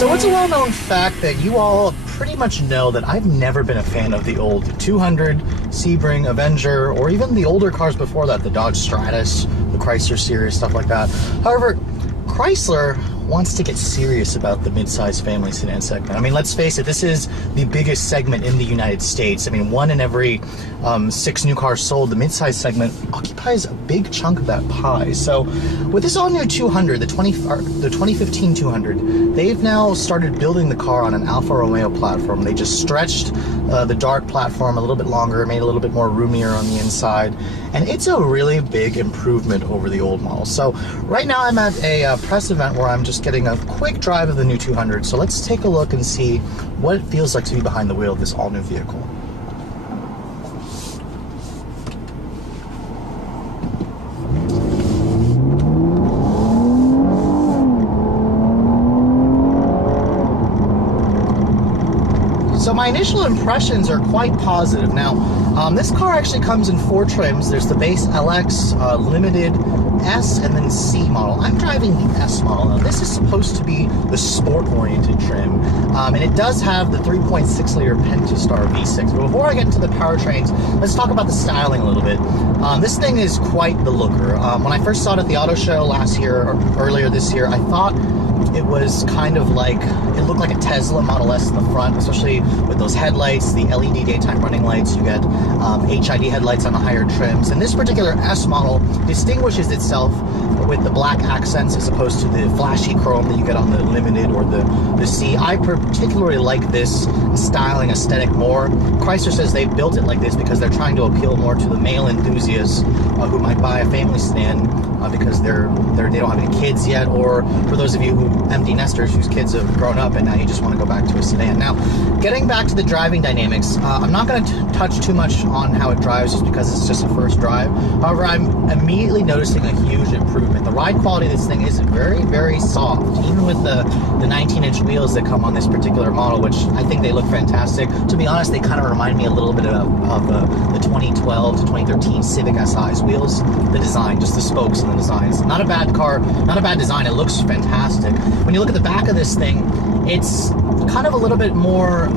So it's a well-known fact that you all pretty much know that I've never been a fan of the old 200, Sebring, Avenger, or even the older cars before that, the Dodge Stratus, the Chrysler series, stuff like that. However, Chrysler wants to get serious about the mid-size family sedan segment. I mean, let's face it, this is the biggest segment in the United States. I mean, 1 in every 6 new cars sold, the mid-size segment occupies a big chunk of that pie. So with this all-new 200, the 2015 200, they've now started building the car on an Alfa Romeo platform. They just stretched the dark platform a little bit longer, made it a little bit more roomier on the inside, and it's a really big improvement over the old model. So right now I'm at a press event where I'm just getting a quick drive of the new 200. So let's take a look and see what it feels like to be behind the wheel of this all-new vehicle. So my initial impressions are quite positive. Now, this car actually comes in 4 trims. There's the base LX, Limited, S, and then C model. I'm driving the S model. Now, this is supposed to be the sport-oriented trim, and it does have the 3.6-liter Pentastar V6. But before I get into the powertrains, let's talk about the styling a little bit. This thing is quite the looker. When I first saw it at the auto show last year, or earlier this year, I thought it was kind of like, it looked like a Tesla Model S in the front, especially with those headlights, the LED daytime running lights. You get HID headlights on the higher trims. And this particular S model distinguishes itself with the black accents as opposed to the flashy chrome that you get on the Limited or the C. I particularly like this styling aesthetic more. Chrysler says they built it like this because they're trying to appeal more to the male enthusiasts who might buy a family sedan because they don't have any kids yet, or for those of you who empty nesters whose kids have grown up and now you just want to go back to a sedan. Now, getting back to the driving dynamics, I'm not going to touch too much on how it drives just because it's just a first drive. However, I'm immediately noticing a huge improvement. The ride quality of this thing is very, very soft, even with the 19-inch wheels that come on this particular model, which I think they look fantastic. To be honest, they kind of remind me a little bit of the 2012 to 2013 Civic SI's wheels. The design, just the spokes and the designs. Not a bad car, not a bad design. It looks fantastic. When you look at the back of this thing, it's kind of a little bit more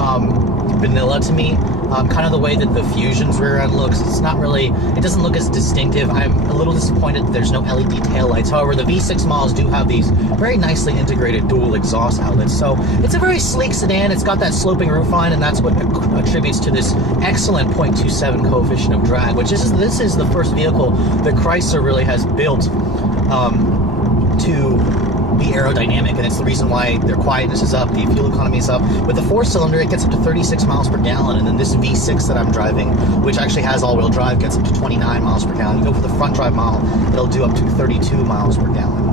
vanilla to me. Kind of the way that the Fusion's rear end looks. It's not really, it doesn't look as distinctive. I'm a little disappointed that there's no LED taillights. However, the V6 models do have these very nicely integrated dual exhaust outlets. So it's a very sleek sedan. It's got that sloping roof line, and that's what attributes to this excellent 0.27 coefficient of drag, which is, this is the first vehicle that Chrysler really has built to be aerodynamic, and it's the reason why their quietness is up, the fuel economy is up. With the 4-cylinder, it gets up to 36 miles per gallon, and then this V6 that I'm driving, which actually has all-wheel drive, gets up to 29 miles per gallon. You go for the front drive model, it'll do up to 32 miles per gallon.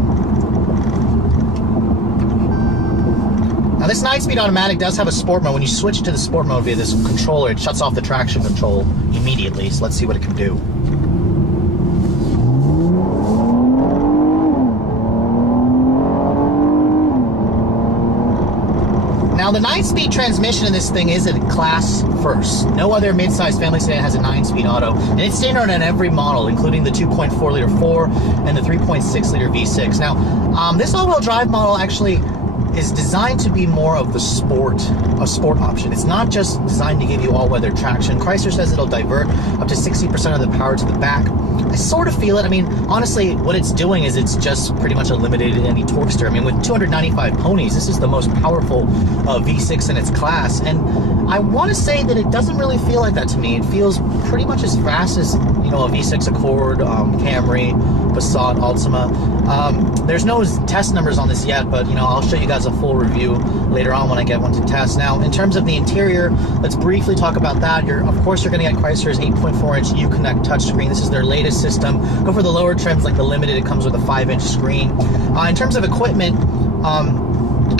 Now, this 9-speed automatic does have a sport mode. When you switch to the sport mode via this controller, it shuts off the traction control immediately, so let's see what it can do. Now, the 9-speed transmission in this thing is a class first. No other mid-size family sedan has a 9-speed auto, and it's standard on every model, including the 2.4-liter 4 and the 3.6-liter V6. Now, this all-wheel drive model actually is designed to be more of the sport option. It's not just designed to give you all-weather traction. Chrysler says it'll divert up to 60% of the power to the back. I sort of feel it. I mean, honestly, what it's doing is it's just pretty much eliminated any torquester. I mean, with 295 ponies, this is the most powerful V6 in its class, and I want to say that it doesn't really feel like that to me. It feels pretty much as fast as, you know, a V6 Accord, Camry, Passat, Altima. There's no test numbers on this yet, but, you know, I'll show you guys a full review later on when I get one to test. Now, in terms of the interior, let's briefly talk about that. Of course, you're going to get Chrysler's 8.4-inch Uconnect touchscreen. This is their latest system. Go for the lower trims like the Limited. It comes with a 5-inch screen. In terms of equipment,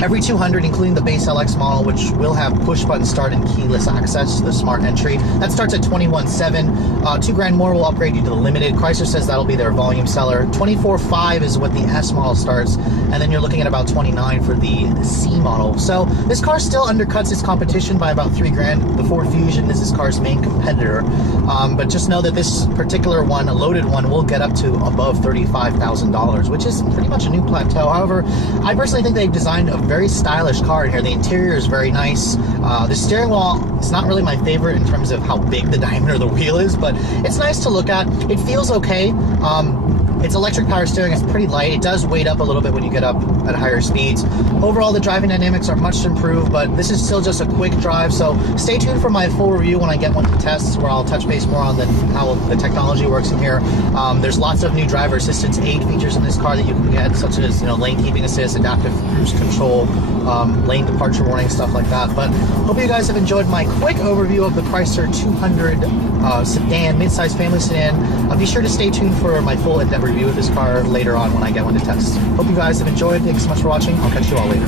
every 200, including the base LX model, which will have push-button start and keyless access to the smart entry, that starts at $21,700. $2,000 more will upgrade you to the Limited. Chrysler says that'll be their volume seller. $24,500 is what the S model starts, and then you're looking at about $29,000 for the C model. So this car still undercuts its competition by about $3,000. The Ford Fusion is this car's main competitor, but just know that this particular one, a loaded one, will get up to above $35,000, which is pretty much a new plateau. However, I personally think they've designed a very stylish car in here. The interior is very nice. The steering wheel is not really my favorite in terms of how big the diameter of the wheel is, but it's nice to look at. It feels okay. It's electric power steering. It's pretty light. It does weight up a little bit when you get up at higher speeds. Overall, the driving dynamics are much improved, but this is still just a quick drive, so stay tuned for my full review when I get one to test, where I'll touch base more on how the technology works in here. There's lots of new driver assistance aid features in this car that you can get, such as lane keeping assist, adaptive cruise control, lane departure warning, stuff like that. But hope you guys have enjoyed my quick overview of the Chrysler 200 sedan, mid-size family sedan. Be sure to stay tuned for my full in-depth review of this car later on when I get one to test. Hope you guys have enjoyed. Thanks so much for watching. I'll catch you all later.